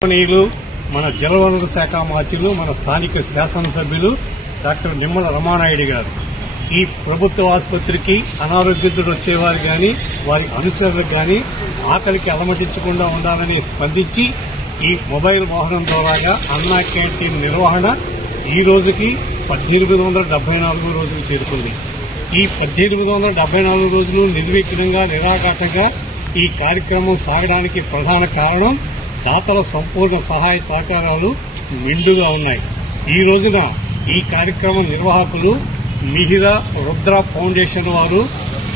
మన జలవనరుల శాఖ మంత్రులు మన స్థానిక శాసనసభ్యులు డాక్టర్ నిమ్మల రమానాయుడు గారు ఈ ప్రభుత్వ ఆసుపత్రికి అనారోగ్యంతో వచ్చేవారు గాని వారి అనుచరులకు గాని ఆకలికి అలమటించకుండా ఉండాలని స్పందించి ఈ మొబైల్ వాహనం ద్వారా అన్నా క్యాంటీన్ నిర్వహణ ఈ రోజుకి 1874 రోజులు చేరుకుంది. ఈ 1874 రోజులు నిర్విఘ్నంగా నిరాఘాటంగా ఈ కార్యక్రమం సాగడానికి ప్రధాన కారణం దాతల సంపూర్ణ సహాయ సహకారాలు మెండుగా ఉన్నాయి. ఈ రోజున ఈ కార్యక్రమం నిర్వాహకులు మిహిరా రుద్ర ఫౌండేషన్ వారు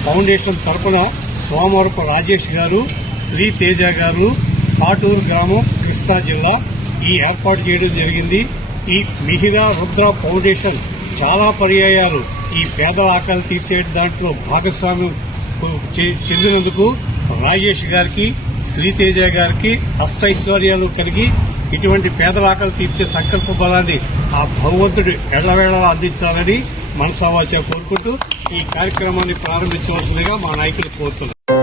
ఫౌండేషన్ తరపున సోమవరపు రాజేష్ గారు, శ్రీ తేజ గారు, కాటూరు గ్రామం, కృష్ణా జిల్లా ఈ ఏర్పాటు చేయడం జరిగింది. ఈ మిహిరా రుద్ర ఫౌండేషన్ చాలా పర్యాయాలు ఈ పేదల ఆకలి తీర్చే దాంట్లో భాగస్వామ్యం చెందినందుకు రాజేష్ గారికి, శ్రీతేజ గారికి అష్టైశ్వర్యాలు కలిగి ఇటువంటి పేదల ఆకలి తీర్చే సంకల్ప బలాన్ని ఆ భగవంతుడు ఎళ్లవేళలా అందించాలని మనసావాచ కోరుకుంటూ ఈ కార్యక్రమాన్ని ప్రారంభించవలసిందిగా మా నాయకులు కోరుతున్నారు.